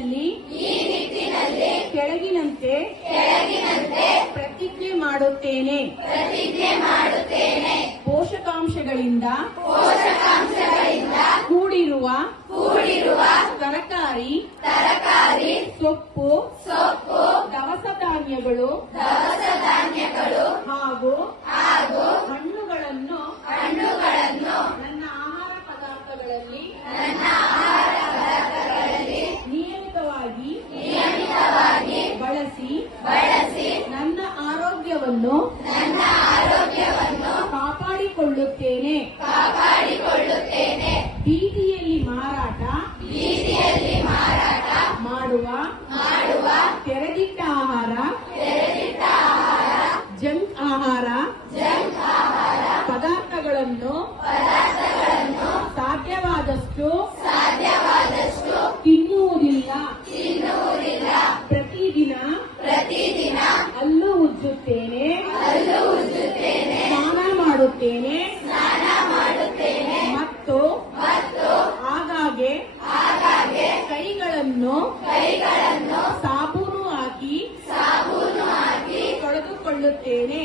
ನಿಟ್ಟಿನಲ್ಲಿ ಕೆಳಗಿನಂತೆ ಪ್ರತಿಜ್ಞೆ ಮಾಡುತ್ತೇನೆ. ಪೋಷಕಾಂಶಗಳಿಂದ ಕೂಡಿರುವ ತರಕಾರಿ, ಸೊಪ್ಪು, ದವಸ ಧಾನ್ಯಗಳು ಹಾಗೂ ಹಣ್ಣುಗಳನ್ನು ನನ್ನ ಆಹಾರ ಪದಾರ್ಥಗಳಲ್ಲಿ ನಿಯಮಿತವಾಗಿ ಬಳಸಿ ನನ್ನ ಆರೋಗ್ಯವನ್ನು ಕಾಪಾಡಿಕೊಳ್ಳುತ್ತೇನೆ. ಬೀದಿಯಲ್ಲಿ ಮಾರಾಟ ಮಾಡುವ ತೆರೆದಿಟ್ಟ ಆಹಾರ, ಜಂಕ್ ಆಹಾರ ಪದಾರ್ಥಗಳನ್ನು ಸಾಧ್ಯವಾದಷ್ಟು ತಿನ್ನುವುದಿಲ್ಲ. ಪ್ರತಿದಿನ ಹಲ್ಲು ಉಜ್ಜುತ್ತೇನೆ, ಸ್ನಾನ ಮಾಡುತ್ತೇನೆ ಮತ್ತು ಆಗಾಗ್ಗೆ ಕೈಗಳನ್ನು ಸಾಬೂನು ಹಾಕಿ ತೊಳೆದುಕೊಳ್ಳುತ್ತೇನೆ.